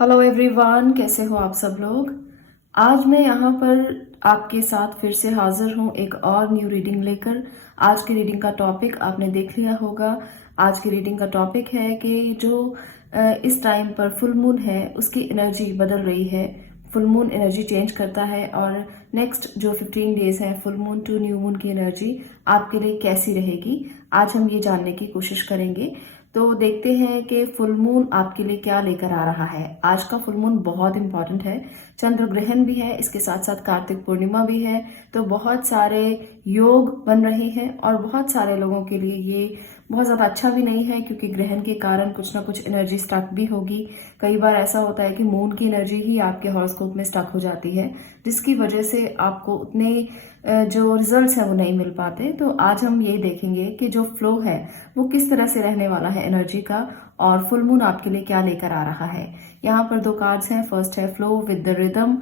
Hello everyone, कैसे हो आप सब लोग। आज मैं यहाँ पर आपके साथ फिर से हाजिर हूँ एक और न्यू रीडिंग लेकर। आज की रीडिंग का टॉपिक आपने देख लिया होगा। आज की रीडिंग का टॉपिक है कि जो इस टाइम पर फुल मून है उसकी एनर्जी बदल रही है। फुल मून एनर्जी चेंज करता है और नेक्स्ट जो 15 डेज हैं full moon to new moon की एनर्जी आपके लिए कैसी रहेगी, आज हम ये जानने की कोशिश करेंगे। तो देखते हैं कि फुल मून आपके लिए क्या लेकर आ रहा है। आज का फुल मून बहुत इंपॉर्टेंट है। चंद्र ग्रहण भी है, इसके साथ साथ कार्तिक पूर्णिमा भी है, तो बहुत सारे योग बन रहे हैं और बहुत सारे लोगों के लिए ये बहुत ज़्यादा अच्छा भी नहीं है, क्योंकि ग्रहण के कारण कुछ ना कुछ एनर्जी स्टक भी होगी। कई बार ऐसा होता है कि मून की एनर्जी ही आपके हॉरोस्कोप में स्टक हो जाती है, जिसकी वजह से आपको उतने जो रिजल्ट्स हैं वो नहीं मिल पाते। तो आज हम ये देखेंगे कि जो फ्लो है वो किस तरह से रहने वाला है एनर्जी का, और फुल मून आपके लिए क्या लेकर आ रहा है। यहाँ पर दो कार्ड्स हैं। फर्स्ट है flow with the rhythm,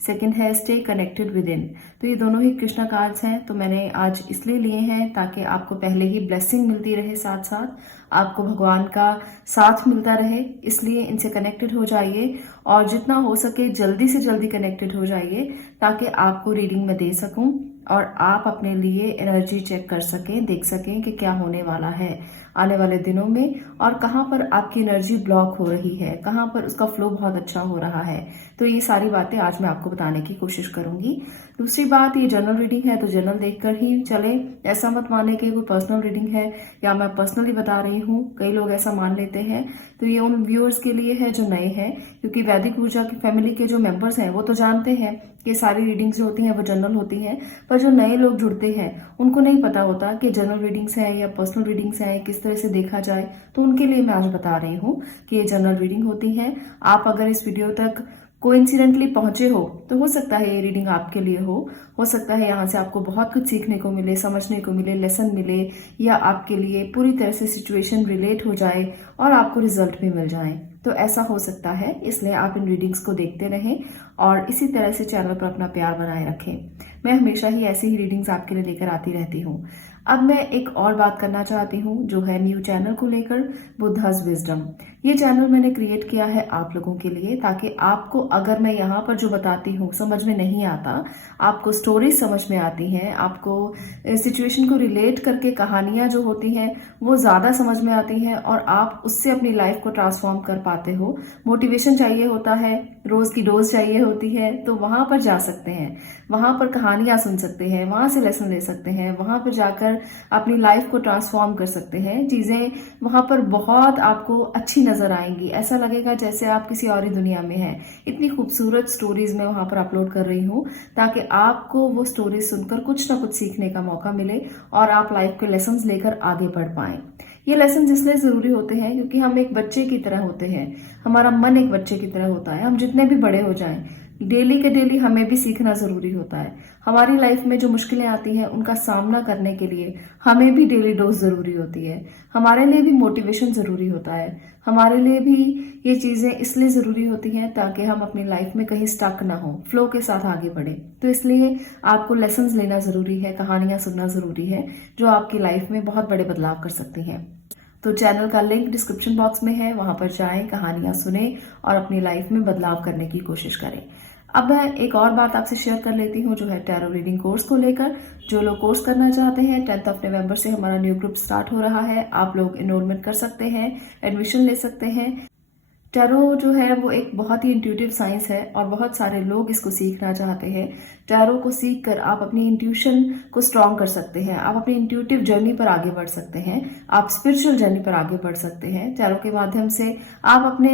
second है स्टे कनेक्टेड विद इन। तो ये दोनों ही कृष्णा कार्ड्स हैं, तो मैंने आज इसलिए लिए हैं ताकि आपको पहले ही ब्लेसिंग मिलती रहे, साथ साथ आपको भगवान का साथ मिलता रहे। इसलिए इनसे कनेक्टेड हो जाइए और जितना हो सके जल्दी से जल्दी कनेक्टेड हो जाइए, ताकि आपको रीडिंग में दे सकूं और आप अपने लिए एनर्जी चेक कर सकें, देख सकें कि क्या होने वाला है आने वाले दिनों में और कहाँ पर आपकी एनर्जी ब्लॉक हो रही है, कहाँ पर उसका फ्लो बहुत अच्छा हो रहा है। तो ये सारी बातें आज मैं आपको बताने की कोशिश करूंगी। दूसरी बात, ये जनरल रीडिंग है तो जनरल देखकर ही चले। ऐसा मत माने कि कोई पर्सनल रीडिंग है या मैं पर्सनली बता रही हूँ, कई लोग ऐसा मान लेते हैं। तो ये उन व्यूअर्स के लिए है जो नए हैं, क्योंकि वैदिक ऊर्जा की फैमिली के जो मेंबर्स हैं वो तो जानते हैं कि सारी रीडिंग्स जो होती हैं वो जनरल होती हैं, पर जो नए लोग जुड़ते हैं उनको नहीं पता होता कि जनरल रीडिंग्स हैं या पर्सनल रीडिंग्स हैं, किस तरह से देखा जाए। तो उनके लिए मैं आज बता रही हूँ कि ये जनरल रीडिंग होती है। आप अगर इस वीडियो तक कोइंसिडेंटली पहुंचे हो तो हो सकता है ये रीडिंग आपके लिए हो सकता है यहाँ से आपको बहुत कुछ सीखने को मिले, समझने को मिले, लेसन मिले, या आपके लिए पूरी तरह से सिचुएशन रिलेट हो जाए और आपको रिजल्ट भी मिल जाए। तो ऐसा हो सकता है, इसलिए आप इन रीडिंग्स को देखते रहें और इसी तरह से चैनल पर अपना प्यार बनाए रखें। मैं हमेशा ही ऐसी ही रीडिंग्स आपके लिए लेकर आती रहती हूँ। अब मैं एक और बात करना चाहती हूँ जो है न्यू चैनल को लेकर, बुद्धाज विजडम। ये चैनल मैंने क्रिएट किया है आप लोगों के लिए, ताकि आपको अगर मैं यहाँ पर जो बताती हूँ समझ में नहीं आता, आपको स्टोरीज समझ में आती हैं, आपको सिचुएशन को रिलेट करके कहानियां जो होती हैं वो ज्यादा समझ में आती हैं और आप उससे अपनी लाइफ को ट्रांसफॉर्म कर पाते हो। मोटिवेशन चाहिए होता है, रोज की डोज चाहिए होती है, तो वहां पर जा सकते हैं, वहां पर कहानियां सुन सकते हैं, वहां से लेसन ले सकते हैं, वहां पर जाकर अपनी लाइफ को ट्रांसफॉर्म कर सकते हैं। चीजें वहां पर बहुत आपको अच्छी नजर आएंगी, ऐसा लगेगा जैसे आप किसी और ही दुनिया में हैं। इतनी खूबसूरत स्टोरीज मैं वहां पर अपलोड कर रही हूँ ताकि आपको वो स्टोरीज सुनकर कुछ ना कुछ सीखने का मौका मिले और आप लाइफ के लेसन लेकर आगे बढ़ पाएं। ये लेसन इसलिए जरूरी होते हैं क्योंकि हम एक बच्चे की तरह होते हैं, हमारा मन एक बच्चे की तरह होता है। हम जितने भी बड़े हो जाएं, डेली के डेली हमें भी सीखना जरूरी होता है। हमारी लाइफ में जो मुश्किलें आती हैं उनका सामना करने के लिए हमें भी डेली डोज जरूरी होती है, हमारे लिए भी मोटिवेशन जरूरी होता है, हमारे लिए भी ये चीजें इसलिए जरूरी होती हैं ताकि हम अपनी लाइफ में कहीं स्टक ना हो, फ्लो के साथ आगे बढ़े। तो इसलिए आपको लेसन्स लेना जरूरी है, कहानियां सुनना जरूरी है, जो आपकी लाइफ में बहुत बड़े बदलाव कर सकती हैं। तो चैनल का लिंक डिस्क्रिप्शन बॉक्स में है, वहां पर जाएं, कहानियां सुने और अपनी लाइफ में बदलाव करने की कोशिश करें। अब मैं एक और बात आपसे शेयर कर लेती हूँ जो है टैरो रीडिंग कोर्स को लेकर। जो लोग कोर्स करना चाहते हैं, 10 नवंबर से हमारा न्यू ग्रुप स्टार्ट हो रहा है। आप लोग इनरोलमेंट कर सकते हैं, एडमिशन ले सकते हैं। टैरो जो है वो एक बहुत ही इंट्यूटिव साइंस है और बहुत सारे लोग इसको सीखना चाहते हैं। टैरो को सीख कर आप अपनी इंट्यूशन को स्ट्रॉन्ग कर सकते हैं, आप अपनी इंट्यूटिव जर्नी पर आगे बढ़ सकते हैं, आप स्पिरिचुअल जर्नी पर आगे बढ़ सकते हैं। टैरो के माध्यम से आप अपने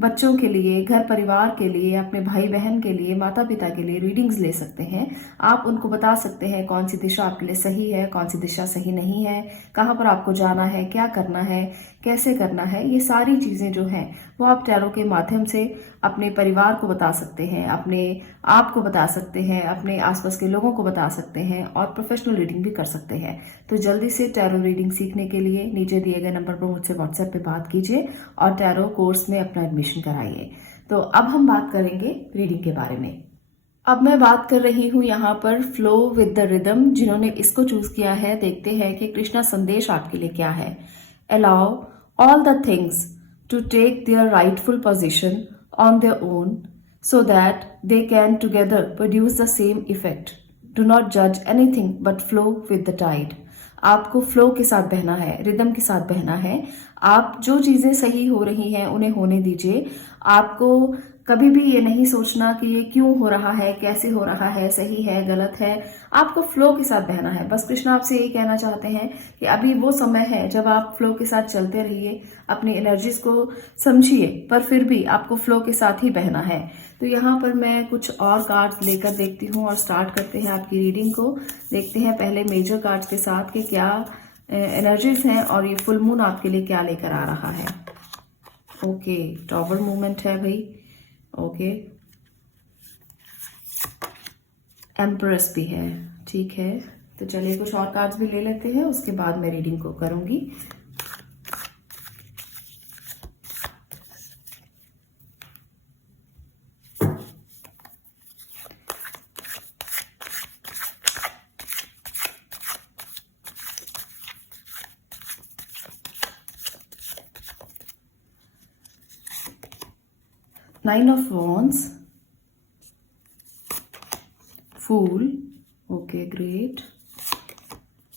बच्चों के लिए, घर परिवार के लिए, अपने भाई बहन के लिए, माता पिता के लिए रीडिंग्स ले सकते हैं। आप उनको बता सकते हैं कौन सी दिशा आपके लिए सही है, कौन सी दिशा सही नहीं है, कहाँ पर आपको जाना है, क्या करना है, कैसे करना है। ये सारी चीजें जो हैं वो आप टैरो के माध्यम से अपने परिवार को बता सकते हैं, अपने आप को बता सकते हैं, अपने आसपास के लोगों को बता सकते हैं और प्रोफेशनल रीडिंग भी कर सकते हैं। तो जल्दी से टैरो रीडिंग सीखने के लिए नीचे दिए गए नंबर पर मुझसे व्हाट्सएप पे बात कीजिए और टैरो कोर्स में अपना एडमिशन कराइए। तो अब हम बात करेंगे रीडिंग के बारे में। अब मैं बात कर रही हूँ यहाँ पर फ्लो विद द रिदम। जिन्होंने इसको चूज किया है, देखते हैं कि कृष्णा संदेश आपके लिए क्या है। Allow all the things to take their rightful position on their own so that they can together produce the same effect. Do not judge anything but flow with the tide. आपको फ्लो के साथ बहना है, rhythm के साथ बहना है। आप जो चीजें सही हो रही हैं उन्हें होने दीजिए। आपको कभी भी ये नहीं सोचना कि ये क्यों हो रहा है, कैसे हो रहा है, सही है, गलत है। आपको फ्लो के साथ बहना है। बस कृष्ण आपसे यही कहना चाहते हैं कि अभी वो समय है जब आप फ्लो के साथ चलते रहिए, अपनी एनर्जीज को समझिए, पर फिर भी आपको फ्लो के साथ ही बहना है। तो यहाँ पर मैं कुछ और कार्ड्स लेकर देखती हूँ और स्टार्ट करते हैं आपकी रीडिंग को। देखते हैं पहले मेजर कार्ड्स के साथ कि क्या एनर्जीज हैं और ये फुल मून आपके लिए क्या लेकर आ रहा है। ओके, टॉवर मूवमेंट है भाई। ओके, एम्प्रेस भी है, ठीक है। तो चलिए कुछ और कार्ड्स भी ले लेते हैं, उसके बाद मैं रीडिंग को करूंगी। Nine of Wands, Fool, okay, great.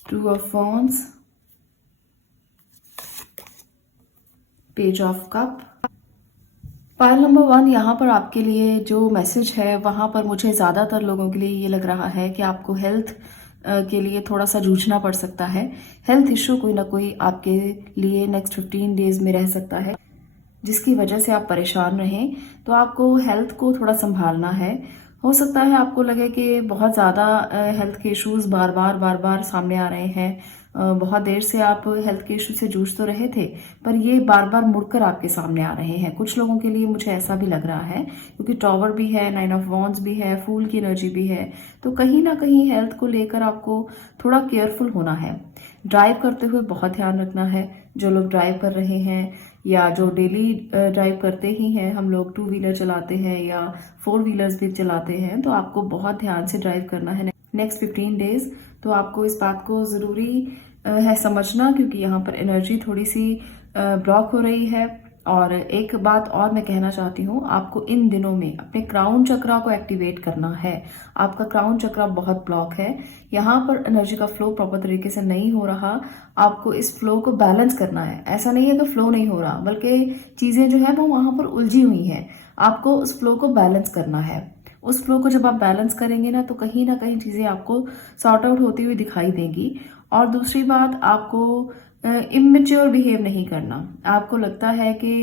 Two of Wands, Page of Cup. Pile number 1, यहाँ पर आपके लिए जो मैसेज है वहाँ पर मुझे ज़्यादातर लोगों के लिए ये लग रहा है कि आपको हेल्थ के लिए थोड़ा सा जूझना पड़ सकता है। हेल्थ इश्यू कोई ना कोई आपके लिए नेक्स्ट 15 डेज में रह सकता है, जिसकी वजह से आप परेशान रहें। तो आपको हेल्थ को थोड़ा संभालना है। हो सकता है आपको लगे कि बहुत ज़्यादा हेल्थ के इश्यूज बार बार सामने आ रहे हैं। बहुत देर से आप हेल्थ के इश्यू से जूझ तो रहे थे, पर ये बार बार मुड़कर आपके सामने आ रहे हैं। कुछ लोगों के लिए मुझे ऐसा भी लग रहा है, क्योंकि टॉवर भी है, 9 ऑफ वॉन्ड्स भी है, फूल की एनर्जी भी है। तो कहीं ना कहीं हेल्थ को लेकर आपको थोड़ा केयरफुल होना है। ड्राइव करते हुए बहुत ध्यान रखना है। जो लोग ड्राइव कर रहे हैं या जो डेली ड्राइव करते ही हैं, हम लोग 2 व्हीलर चलाते हैं या 4 व्हीलर्स भी चलाते हैं, तो आपको बहुत ध्यान से ड्राइव करना है नेक्स्ट 15 डेज। तो आपको इस बात को ज़रूरी है समझना, क्योंकि यहाँ पर एनर्जी थोड़ी सी ब्लॉक हो रही है। और एक बात और मैं कहना चाहती हूँ, आपको इन दिनों में अपने क्राउन चक्रा को एक्टिवेट करना है। आपका क्राउन चक्रा बहुत ब्लॉक है, यहाँ पर एनर्जी का फ्लो प्रॉपर तरीके से नहीं हो रहा। आपको इस फ्लो को बैलेंस करना है। ऐसा नहीं है कि फ्लो नहीं हो रहा, बल्कि चीजें जो है वो वहां पर उलझी हुई हैं। आपको उस फ्लो को बैलेंस करना है। उस फ्लो को जब आप बैलेंस करेंगे ना तो कहीं चीजें आपको सॉर्ट आउट होती हुई दिखाई देंगी। और दूसरी बात, आपको इमेच्योर बिहेव नहीं करना। आपको लगता है कि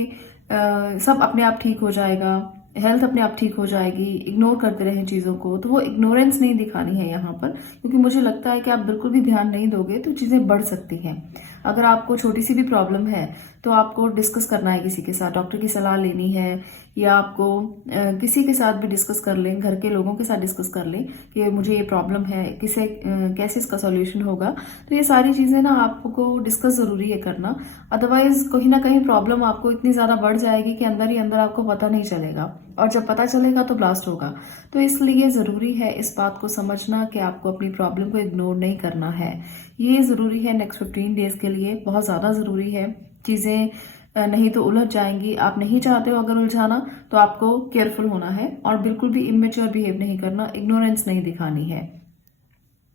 सब अपने आप ठीक हो जाएगा, हेल्थ अपने आप ठीक हो जाएगी, इग्नोर करते रहें चीज़ों को, तो वो इग्नोरेंस नहीं दिखानी है यहाँ पर। क्योंकि मुझे लगता है कि आप बिल्कुल भी ध्यान नहीं दोगे तो चीज़ें बढ़ सकती हैं। अगर आपको छोटी सी भी प्रॉब्लम है तो आपको डिस्कस करना है किसी के साथ, डॉक्टर की सलाह लेनी है, या आपको किसी के साथ भी डिस्कस कर लें, घर के लोगों के साथ डिस्कस कर लें कि मुझे ये प्रॉब्लम है, कैसे इसका सॉल्यूशन होगा। तो ये सारी चीज़ें ना आपको डिस्कस ज़रूरी है करना। अदरवाइज कहीं ना कहीं प्रॉब्लम आपको इतनी ज़्यादा बढ़ जाएगी कि अंदर ही अंदर आपको पता नहीं चलेगा, और जब पता चलेगा तो ब्लास्ट होगा। तो इसलिए ज़रूरी है इस बात को समझना कि आपको अपनी प्रॉब्लम को इग्नोर नहीं करना है। ये ज़रूरी है नेक्स्ट 15 डेज के लिए, बहुत ज़्यादा ज़रूरी है। चीज़ें नहीं तो उलझ जाएंगी। आप नहीं चाहते हो अगर उलझाना, तो आपको केयरफुल होना है और बिल्कुल भी इमेच्योर बिहेव नहीं करना, इग्नोरेंस नहीं दिखानी है।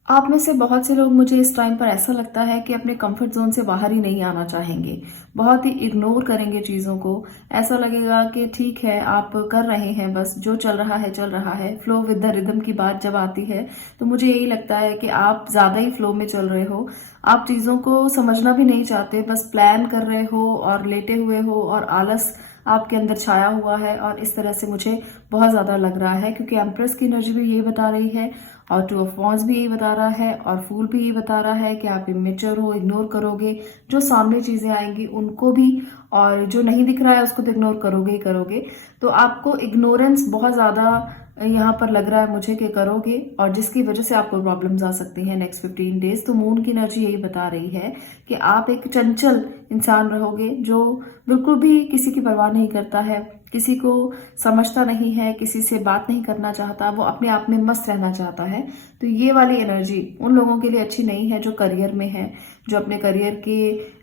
आप में से बहुत से लोग, मुझे इस टाइम पर ऐसा लगता है कि अपने कंफर्ट जोन से बाहर ही नहीं आना चाहेंगे, बहुत ही इग्नोर करेंगे चीज़ों को। ऐसा लगेगा कि ठीक है, आप कर रहे हैं, बस जो चल रहा है। फ्लो विद द रिदम की बात जब आती है तो मुझे यही लगता है कि आप ज़्यादा ही फ्लो में चल रहे हो। आप चीज़ों को समझना भी नहीं चाहते, बस प्लान कर रहे हो और लेटे हुए हो, और आलस आपके अंदर छाया हुआ है। और इस तरह से मुझे बहुत ज़्यादा लग रहा है, क्योंकि एम्प्रेस की एनर्जी भी ये बता रही है, और 2 ऑफ वॉन्ड्स भी यही बता रहा है, और फूल भी यही बता रहा है कि आप इमेच्योर हो, इग्नोर करोगे जो सामने चीज़ें आएंगी उनको भी, और जो नहीं दिख रहा है उसको तो इग्नोर करोगे ही करोगे। तो आपको इग्नोरेंस बहुत ज़्यादा यहाँ पर लग रहा है मुझे कि करोगे, और जिसकी वजह से आपको प्रॉब्लम्स आ सकती हैं नेक्स्ट 15 डेज। तो मून की एनर्जी यही बता रही है कि आप एक चंचल इंसान रहोगे जो बिल्कुल भी किसी की परवाह नहीं करता है, किसी को समझता नहीं है, किसी से बात नहीं करना चाहता, वो अपने आप में मस्त रहना चाहता है। तो ये वाली एनर्जी उन लोगों के लिए अच्छी नहीं है जो करियर में है, जो अपने करियर के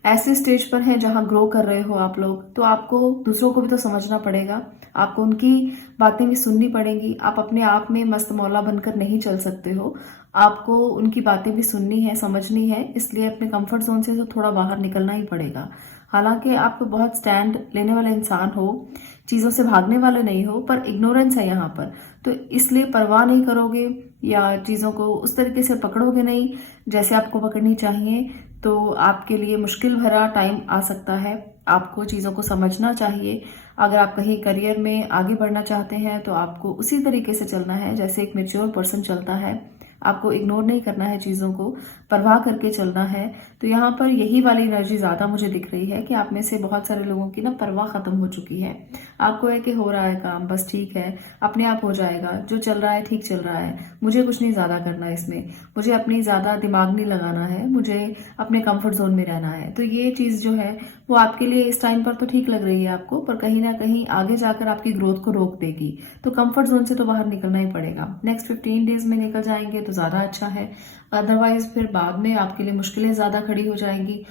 ऐसे स्टेज पर हैं जहां ग्रो कर रहे हो आप लोग। तो आपको दूसरों को भी तो समझना पड़ेगा, आपको उनकी बातें भी सुननी पड़ेंगी। आप अपने आप में मस्त मौला बनकर नहीं चल सकते हो, आपको उनकी बातें भी सुननी है, समझनी है। इसलिए अपने कंफर्ट जोन से तो थोड़ा बाहर निकलना ही पड़ेगा। हालांकि आप बहुत स्टैंड लेने वाले इंसान हो, चीजों से भागने वाले नहीं हो, पर इग्नोरेंस है यहाँ पर, तो इसलिए परवाह नहीं करोगे या चीजों को उस तरीके से पकड़ोगे नहीं जैसे आपको पकड़नी चाहिए, तो आपके लिए मुश्किल भरा टाइम आ सकता है। आपको चीजों को समझना चाहिए। अगर आप कहीं करियर में आगे बढ़ना चाहते हैं तो आपको उसी तरीके से चलना है जैसे एक मैच्योर पर्सन चलता है। आपको इग्नोर नहीं करना है, चीजों को परवाह करके चलना है। तो यहाँ पर यही वाली एनर्जी ज्यादा मुझे दिख रही है कि आप में से बहुत सारे लोगों की ना परवाह खत्म हो चुकी है। आपको है कि हो रहा है काम, बस ठीक है, अपने आप हो जाएगा, जो चल रहा है ठीक चल रहा है, मुझे कुछ नहीं ज्यादा करना है इसमें, मुझे अपनी ज्यादा दिमाग नहीं लगाना है, मुझे अपने कंफर्ट जोन में रहना है। तो ये चीज जो है वो आपके लिए इस टाइम पर तो ठीक लग रही है आपको, पर कहीं ना कहीं आगे जाकर आपकी ग्रोथ को रोक देगी। तो कंफर्ट जोन से तो बाहर निकलना ही पड़ेगा। नेक्स्ट 15 डेज में निकल जाएंगे तो ज्यादा अच्छा है, अदरवाइज फिर बाद में आपके लिए मुश्किलें ज्यादा खड़ी हो जाएंगी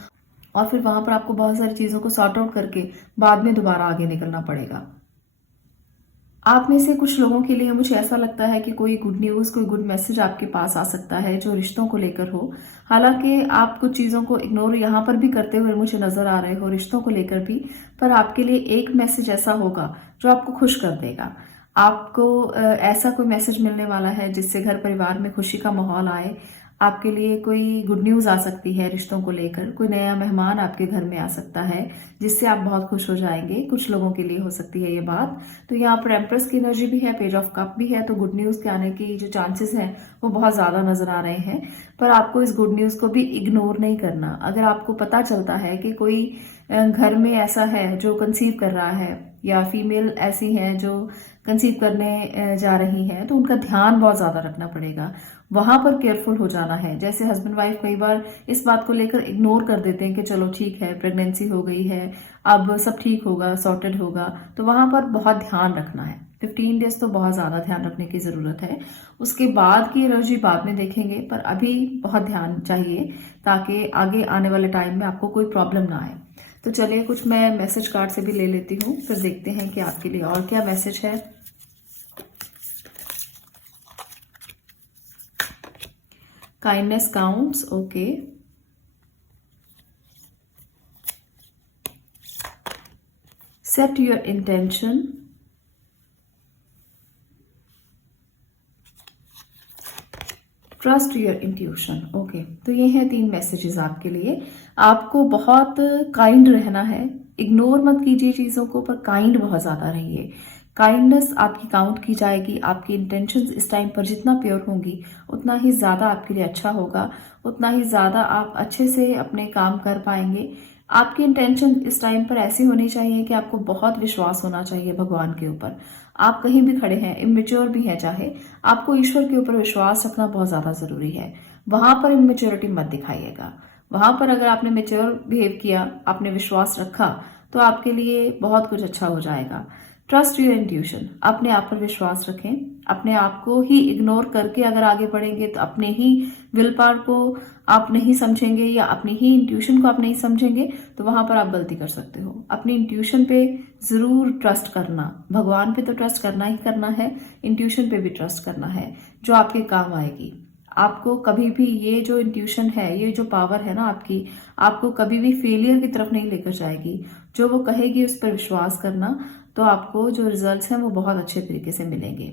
और फिर वहां पर आपको बहुत सारी चीजों को सॉर्ट आउट करके बाद में दोबारा आगे निकलना पड़ेगा। आप में से कुछ लोगों के लिए मुझे ऐसा लगता है कि कोई गुड न्यूज, कोई गुड मैसेज आपके पास आ सकता है जो रिश्तों को लेकर हो। हालांकि आप कुछ चीजों को इग्नोर यहाँ पर भी करते हुए मुझे नजर आ रहे हो रिश्तों को लेकर भी, पर आपके लिए एक मैसेज ऐसा होगा जो आपको खुश कर देगा। आपको ऐसा कोई मैसेज मिलने वाला है जिससे घर परिवार में खुशी का माहौल आए। आपके लिए कोई गुड न्यूज आ सकती है रिश्तों को लेकर, कोई नया मेहमान आपके घर में आ सकता है जिससे आप बहुत खुश हो जाएंगे। कुछ लोगों के लिए हो सकती है ये बात। तो यहाँ पर एम्प्रेस की एनर्जी भी है, पेज ऑफ कप भी है, तो गुड न्यूज के आने की जो चांसेस हैं वो बहुत ज्यादा नजर आ रहे हैं। पर आपको इस गुड न्यूज को भी इग्नोर नहीं करना। अगर आपको पता चलता है कि कोई घर में ऐसा है जो कंसीव कर रहा है या फीमेल ऐसी है जो कंसीव करने जा रही हैं, तो उनका ध्यान बहुत ज्यादा रखना पड़ेगा, वहां पर केयरफुल हो जाना है। जैसे हस्बैंड वाइफ कई बार इस बात को लेकर इग्नोर कर देते हैं कि चलो ठीक है, प्रेगनेंसी हो गई है, अब सब ठीक होगा, सॉर्टेड होगा, तो वहां पर बहुत ध्यान रखना है। 15 डेज तो बहुत ज्यादा ध्यान रखने की जरूरत है। उसके बाद की एनर्जी बाद में देखेंगे, पर अभी बहुत ध्यान चाहिए ताकि आगे आने वाले टाइम में आपको कोई प्रॉब्लम ना आए। तो चलिए कुछ मैं मैसेज कार्ड से भी ले लेती हूँ, फिर देखते हैं कि आपके लिए और क्या मैसेज है। Kindness counts, okay. Set your intention, trust your intuition, okay. तो ये हैं 3 मैसेजेस आपके लिए। आपको बहुत काइंड रहना है, इग्नोर मत कीजिए चीजों को, पर काइंड बहुत ज्यादा रहिए। काइंडनेस आपकी काउंट की जाएगी। आपकी इंटेंशंस इस टाइम पर जितना प्योर होंगी उतना ही ज्यादा आपके लिए अच्छा होगा, उतना ही ज्यादा आप अच्छे से अपने काम कर पाएंगे। आपकी इंटेंशन इस टाइम पर ऐसी होनी चाहिए कि आपको बहुत विश्वास होना चाहिए भगवान के ऊपर। आप कहीं भी खड़े हैं, इमेच्योर भी है चाहे, आपको ईश्वर के ऊपर विश्वास रखना बहुत ज्यादा जरूरी है। वहां पर इमेच्योरिटी मत दिखाइएगा। वहां पर अगर आपने मेच्योर बिहेव किया, आपने विश्वास रखा, तो आपके लिए बहुत कुछ अच्छा हो जाएगा। ट्रस्ट योर इंट्यूशन, अपने आप पर विश्वास रखें। अपने आप को ही इग्नोर करके अगर आगे बढ़ेंगे तो अपने ही विल पावर को आप नहीं समझेंगे या अपनी ही इंट्यूशन को आप नहीं समझेंगे, तो वहां पर आप गलती कर सकते हो। अपनी इंट्यूशन पे जरूर ट्रस्ट करना, भगवान पे तो ट्रस्ट करना ही करना है, इंट्यूशन पे भी ट्रस्ट करना है जो आपके काम आएगी। आपको कभी भी ये जो इंट्यूशन है, ये जो पावर है ना आपकी, आपको कभी भी फेलियर की तरफ नहीं लेकर जाएगी। जो वो कहेगी उस पर विश्वास करना, तो आपको जो रिजल्ट्स हैं वो बहुत अच्छे तरीके से मिलेंगे।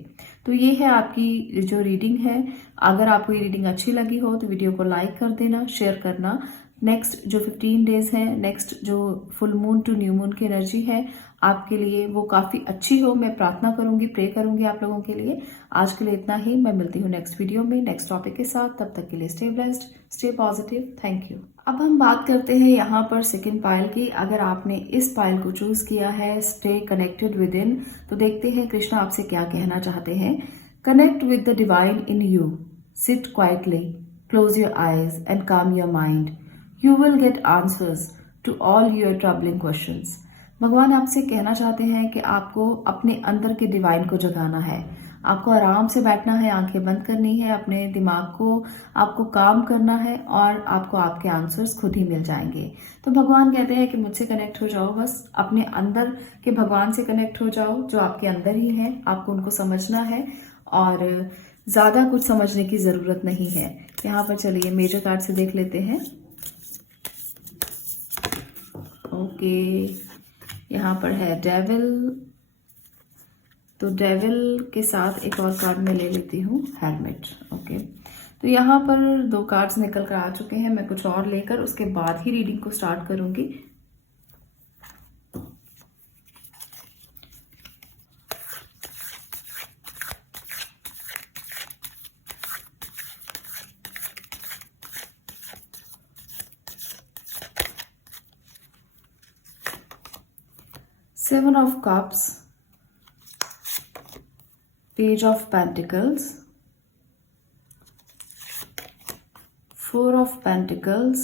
तो ये है आपकी जो रीडिंग है। अगर आपको ये रीडिंग अच्छी लगी हो तो वीडियो को लाइक कर देना, शेयर करना। नेक्स्ट जो 15 डेज है, नेक्स्ट जो full moon to new moon की एनर्जी है आपके लिए, वो काफी अच्छी हो। मैं प्रार्थना करूंगी, प्रे करूंगी आप लोगों के लिए। आज के लिए इतना ही। मैं मिलती हूँ नेक्स्ट वीडियो में नेक्स्ट टॉपिक के साथ। तब तक के लिए stay blessed, stay positive, thank you. अब हम बात करते हैं यहाँ पर सेकंड पाइल की। अगर आपने इस पाइल को चूज किया है, स्टे कनेक्टेड विद इन, तो देखते हैं कृष्णा आपसे क्या कहना चाहते हैं। Connect with the divine in you, sit quietly, close your eyes and काम your mind. You will get answers to all your troubling questions. भगवान आपसे कहना चाहते हैं कि आपको अपने अंदर के डिवाइन को जगाना है। आपको आराम से बैठना है, आंखें बंद करनी है, अपने दिमाग को आपको काम करना है और आपको आपके आंसर्स खुद ही मिल जाएंगे। तो भगवान कहते हैं कि मुझसे कनेक्ट हो जाओ, बस अपने अंदर के भगवान से कनेक्ट हो जाओ जो आपके अंदर ही है। आपको उनको समझना है और ज़्यादा कुछ समझने की ज़रूरत नहीं है। यहाँ पर चलिए मेजर कार्ड से देख लेते हैं। ओके, यहाँ पर है डेविल। तो डेविल के साथ एक और कार्ड मैं ले लेती हूँ, हेलमेट। ओके, तो यहाँ पर 2 कार्ड्स निकल कर आ चुके हैं। मैं कुछ और लेकर उसके बाद ही रीडिंग को स्टार्ट करूंगी। Seven of Cups, Page of Pentacles, 4 of Pentacles,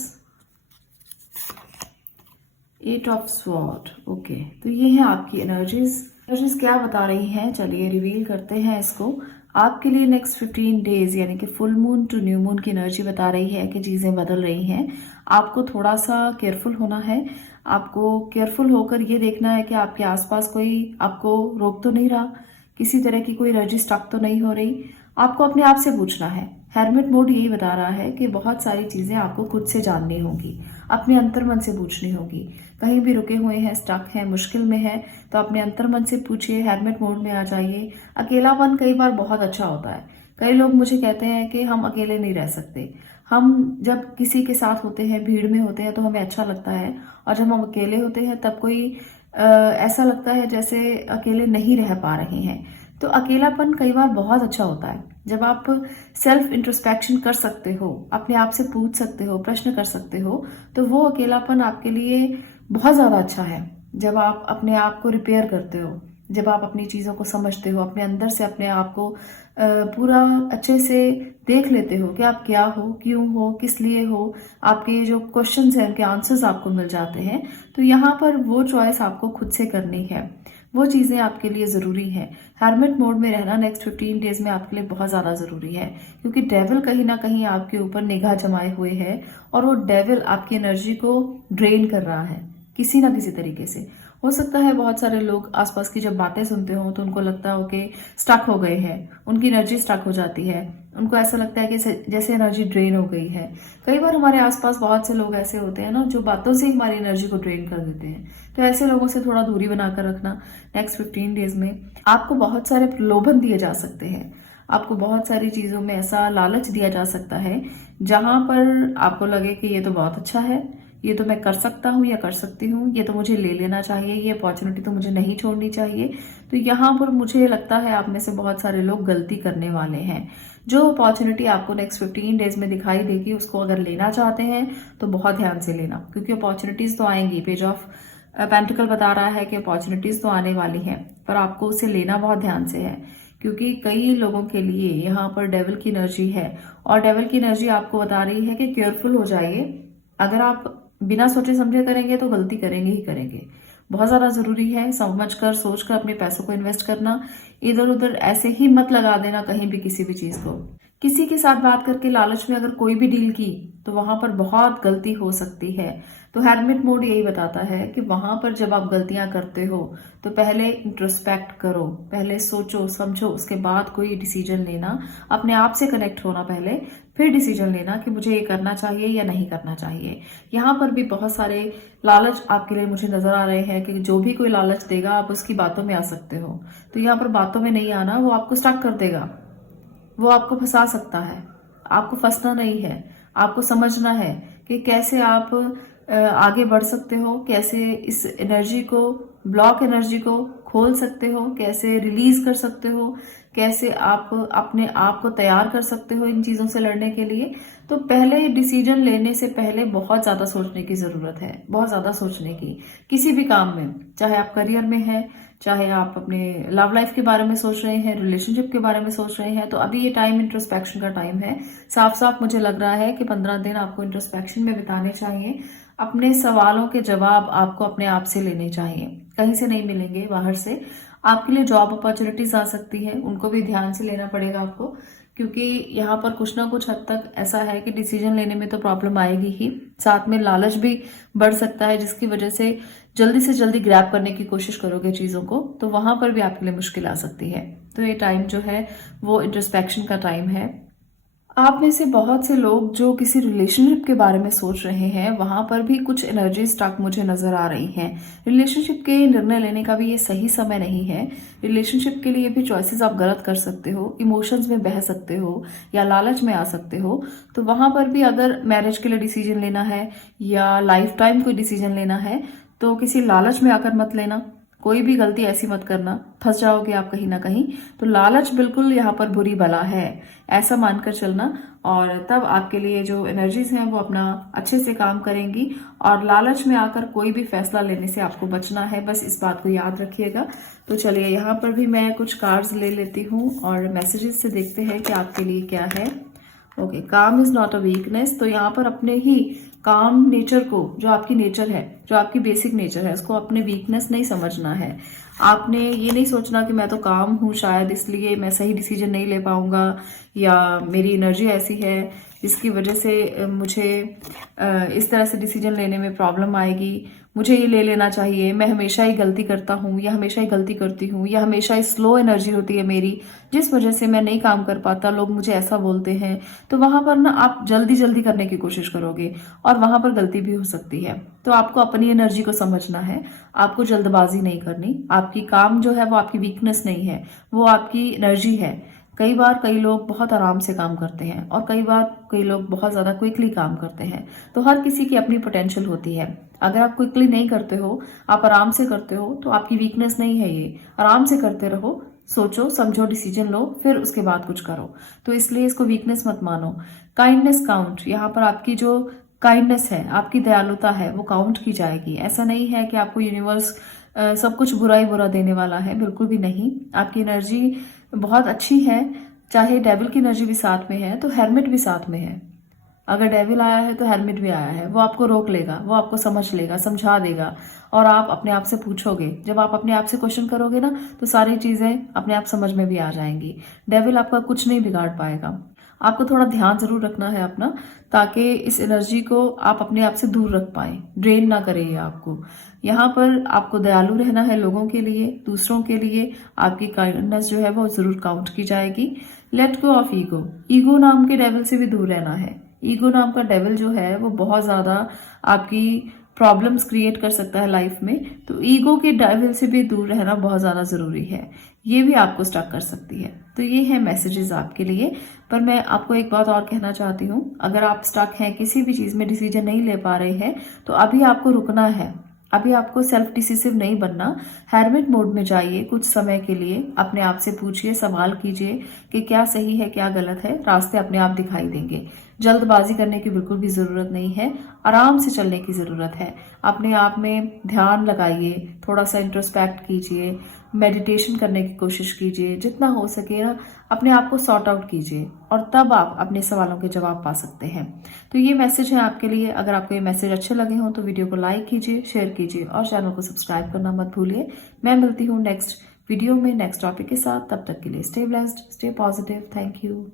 8 of Swords। Okay, तो ये है आपकी एनर्जीज क्या बता रही हैं, चलिए रिवील करते हैं इसको। आपके लिए नेक्स्ट 15 डेज यानी कि full moon to new moon की एनर्जी बता रही है कि चीज़ें बदल रही हैं। आपको थोड़ा सा केयरफुल होना है। आपको केयरफुल होकर ये देखना है कि आपके आसपास कोई आपको रोक तो नहीं रहा, किसी तरह की कोई एनर्जी स्टक तो नहीं हो रही। आपको अपने आप से पूछना है। हेरमिट मोड यही बता रहा है कि बहुत सारी चीज़ें आपको खुद से जाननी होगी, अपने अंतर्मन से पूछनी होगी। कहीं भी रुके हुए हैं, स्टक हैं, मुश्किल में है, तो अपने अंतर्मन से पूछिए, हेरमिट मोड में आ जाइए। अकेलापन कई बार बहुत अच्छा होता है। कई लोग मुझे कहते हैं कि हम अकेले नहीं रह सकते। हम जब किसी के साथ होते हैं, भीड़ में होते हैं, तो हमें अच्छा लगता है, और जब हम अकेले होते हैं तब कोई ऐसा लगता है जैसे अकेले नहीं रह पा रहे हैं। तो अकेलापन कई बार बहुत अच्छा होता है। जब आप सेल्फ इंट्रोस्पेक्शन कर सकते हो, अपने आप से पूछ सकते हो, प्रश्न कर सकते हो, तो वो अकेलापन आपके लिए बहुत ज़्यादा अच्छा है। जब आप अपने आप को रिपेयर करते हो, जब आप अपनी चीज़ों को समझते हो, अपने अंदर से अपने आप को पूरा अच्छे से देख लेते हो कि आप क्या हो, क्यों हो, किस लिए हो। आपके जो क्वेश्चंस हैं उनके आंसर्स आपको मिल जाते हैं। तो यहाँ पर वो चॉइस आपको खुद से करनी है, वो चीज़ें आपके लिए ज़रूरी हैं। हेरमिट मोड में रहना नेक्स्ट 15 डेज में आपके लिए बहुत ज़्यादा ज़रूरी है, क्योंकि डेविल कहीं ना कहीं आपके ऊपर निगाह जमाए हुए है और वो डेविल आपकी एनर्जी को ड्रेन कर रहा है किसी ना किसी तरीके से। हो सकता है बहुत सारे लोग आसपास की जब बातें सुनते हो तो उनको लगता हो कि स्टक हो गए हैं, उनकी एनर्जी स्टक हो जाती है, उनको ऐसा लगता है कि जैसे एनर्जी ड्रेन हो गई है। कई बार हमारे आसपास बहुत से लोग ऐसे होते हैं ना, जो बातों से ही हमारी एनर्जी को ड्रेन कर देते हैं। तो ऐसे लोगों से थोड़ा दूरी बनाकर रखना। नेक्स्ट 15 डेज में आपको बहुत सारे प्रलोभन दिए जा सकते हैं, आपको बहुत सारी चीजों में ऐसा लालच दिया जा सकता है जहां पर आपको लगे कि ये तो बहुत अच्छा है, ये तो मैं कर सकता हूँ या कर सकती हूँ, ये तो मुझे ले लेना चाहिए, ये अपॉर्चुनिटी तो मुझे नहीं छोड़नी चाहिए। तो यहाँ पर मुझे लगता है आप में से बहुत सारे लोग गलती करने वाले हैं। जो अपॉर्चुनिटी आपको नेक्स्ट 15 डेज में दिखाई देगी, उसको अगर लेना चाहते हैं तो बहुत ध्यान से लेना, क्योंकि अपॉर्चुनिटीज तो आएंगी। पेज ऑफ पेंटिकल बता रहा है कि अपॉर्चुनिटीज तो आने वाली हैं, पर आपको उसे लेना बहुत ध्यान से है, क्योंकि कई लोगों के लिए यहाँ पर डेविल की एनर्जी है और डेविल की एनर्जी आपको बता रही है कि केयरफुल हो जाइए। अगर आप बिना सोचे समझे करेंगे तो गलती करेंगे ही करेंगे। बहुत ज्यादा जरूरी है समझकर सोचकर अपने पैसों को इन्वेस्ट करना। इधर उधर ऐसे ही मत लगा देना कहीं भी किसी भी चीज को। किसी के साथ बात करके लालच में अगर कोई भी डील की तो वहां पर बहुत गलती हो सकती है। तो हेरमिट मोड यही बताता है कि वहां पर जब आप गलतियां करते हो तो पहले इंट्रोस्पेक्ट करो, पहले सोचो समझो, उसके बाद कोई डिसीजन लेना, अपने आप से कनेक्ट होना पहले, फिर डिसीजन लेना कि मुझे ये करना चाहिए या नहीं करना चाहिए। यहाँ पर भी बहुत सारे लालच आपके लिए मुझे नजर आ रहे हैं कि जो भी कोई लालच देगा आप उसकी बातों में आ सकते हो। तो यहाँ पर बातों में नहीं आना, वो आपको स्टक कर देगा, वो आपको फंसा सकता है। आपको फंसना नहीं है, आपको समझना है कि कैसे आप आगे बढ़ सकते हो, कैसे इस एनर्जी को, ब्लॉक एनर्जी को खोल सकते हो, कैसे रिलीज कर सकते हो, कैसे आप अपने आप को तैयार कर सकते हो इन चीजों से लड़ने के लिए। तो पहले डिसीजन लेने से पहले बहुत ज्यादा सोचने की जरूरत है, बहुत ज्यादा सोचने की। किसी भी काम में, चाहे आप करियर में है, चाहे आप अपने लव लाइफ के बारे में सोच रहे हैं, रिलेशनशिप के बारे में सोच रहे हैं, तो अभी ये टाइम इंट्रोस्पेक्शन का टाइम है। साफ साफ मुझे लग रहा है कि 15 दिन आपको इंट्रोस्पेक्शन में बिताने चाहिए। अपने सवालों के जवाब आपको अपने आप से लेने चाहिए। कहीं से नहीं मिलेंगे बाहर से। आपके लिए जॉब अपॉर्चुनिटीज आ सकती है, उनको भी ध्यान से लेना पड़ेगा आपको, क्योंकि यहाँ पर कुछ ना कुछ हद तक ऐसा है कि डिसीजन लेने में तो प्रॉब्लम आएगी ही, साथ में लालच भी बढ़ सकता है, जिसकी वजह से जल्दी ग्रैब करने की कोशिश करोगे चीज़ों को, तो वहां पर भी आपके लिए मुश्किल आ सकती है। तो ये टाइम जो है वो इंट्रोस्पेक्शन का टाइम है। आप में से बहुत से लोग जो किसी रिलेशनशिप के बारे में सोच रहे हैं, वहां पर भी कुछ एनर्जी स्टक मुझे नजर आ रही हैं। रिलेशनशिप के निर्णय लेने का भी ये सही समय नहीं है। रिलेशनशिप के लिए भी चॉइसेस आप गलत कर सकते हो, इमोशंस में बह सकते हो या लालच में आ सकते हो। तो वहां पर भी अगर मैरिज के लिए डिसीजन लेना है या लाइफ टाइम कोई डिसीजन लेना है, तो किसी लालच में आकर मत लेना। कोई भी गलती ऐसी मत करना, फंस जाओगे आप कहीं ना कहीं। तो लालच बिल्कुल यहाँ पर बुरी बला है, ऐसा मानकर चलना, और तब आपके लिए जो एनर्जीज हैं वो अपना अच्छे से काम करेंगी। और लालच में आकर कोई भी फैसला लेने से आपको बचना है, बस इस बात को याद रखिएगा। तो चलिए यहाँ पर भी मैं कुछ कार्ड्स ले लेती हूँ और मैसेजेस से देखते हैं कि आपके लिए क्या है। ओके, काम इज नॉट अ वीकनेस। तो यहाँ पर अपने ही काम नेचर को, जो आपकी नेचर है, जो आपकी बेसिक नेचर है, उसको अपने वीकनेस नहीं समझना है। आपने ये नहीं सोचना कि मैं तो काम हूँ शायद इसलिए मैं सही डिसीजन नहीं ले पाऊंगा, या मेरी एनर्जी ऐसी है जिसकी वजह से मुझे इस तरह से डिसीजन लेने में प्रॉब्लम आएगी, मुझे ये ले लेना चाहिए, मैं हमेशा ही गलती करता हूँ या हमेशा ही गलती करती हूँ, या हमेशा ही स्लो एनर्जी होती है मेरी, जिस वजह से मैं नहीं काम कर पाता, लोग मुझे ऐसा बोलते हैं। तो वहां पर ना आप जल्दी करने की कोशिश करोगे और वहां पर गलती भी हो सकती है। तो आपको अपनी एनर्जी को समझना है, आपको जल्दबाजी नहीं करनी। आपकी काम जो है वो आपकी वीकनेस नहीं है, वो आपकी एनर्जी है। कई बार कई लोग बहुत आराम से काम करते हैं और कई बार कई लोग बहुत ज्यादा क्विकली काम करते हैं। तो हर किसी की अपनी पोटेंशियल होती है। अगर आप क्विकली नहीं करते हो, आप आराम से करते हो, तो आपकी वीकनेस नहीं है ये। आराम से करते रहो, सोचो समझो, डिसीजन लो, फिर उसके बाद कुछ करो। तो इसलिए इसको वीकनेस मत मानो। काइंडनेस काउंट, यहाँ पर आपकी जो काइंडनेस है, आपकी दयालुता है, वो काउंट की जाएगी। ऐसा नहीं है कि आपको यूनिवर्स सब कुछ बुरा ही बुरा देने वाला है, बिल्कुल भी नहीं। आपकी एनर्जी बहुत अच्छी है, चाहे डेविल की एनर्जी भी साथ में है तो हेरमिट भी साथ में है। अगर डेविल आया है तो हेरमिट भी आया है, वो आपको रोक लेगा, वो आपको समझ लेगा, समझा देगा, और आप अपने आप से पूछोगे। जब आप अपने आप से क्वेश्चन करोगे ना, तो सारी चीजें अपने आप समझ में भी आ जाएंगी। डेविल आपका कुछ नहीं बिगाड़ पाएगा। आपको थोड़ा ध्यान जरूर रखना है अपना, ताकि इस एनर्जी को आप अपने आप से दूर रख पाए, ड्रेन ना करे ये आपको। यहाँ पर आपको दयालु रहना है लोगों के लिए, दूसरों के लिए। आपकी काइंडनेस जो है वो जरूर काउंट की जाएगी। Let go of ego, ego नाम के डेविल से भी दूर रहना है। ईगो नाम का डेविल जो है वो बहुत ज्यादा आपकी प्रॉब्लम्स क्रिएट कर सकता है लाइफ में। तो ईगो के डेविल से भी दूर रहना बहुत ज्यादा जरूरी है, ये भी आपको स्टक कर सकती है। तो ये है मैसेजेस आपके लिए। पर मैं आपको एक बात और कहना चाहती हूँ, अगर आप स्टक हैं, किसी भी चीज में डिसीजन नहीं ले पा रहे हैं, तो अभी आपको रुकना है। अभी आपको सेल्फ डिसिसिव नहीं बनना। हेरमिट मोड में जाइए कुछ समय के लिए, अपने आप से पूछिए, सवाल कीजिए कि क्या सही है क्या गलत है। रास्ते अपने आप दिखाई देंगे। जल्दबाजी करने की बिल्कुल भी जरूरत नहीं है, आराम से चलने की जरूरत है। अपने आप में ध्यान लगाइए, थोड़ा सा इंट्रोस्पेक्ट कीजिए, मेडिटेशन करने की कोशिश कीजिए, जितना हो सके ना अपने आप को सॉर्ट आउट कीजिए, और तब आप अपने सवालों के जवाब पा सकते हैं। तो ये मैसेज है आपके लिए। अगर आपको ये मैसेज अच्छे लगे हों तो वीडियो को लाइक कीजिए, शेयर कीजिए और चैनल को सब्सक्राइब करना मत भूलिए। मैं मिलती हूँ नेक्स्ट वीडियो में नेक्स्ट टॉपिक के साथ। तब तक के लिए stay blessed, stay positive. Thank you.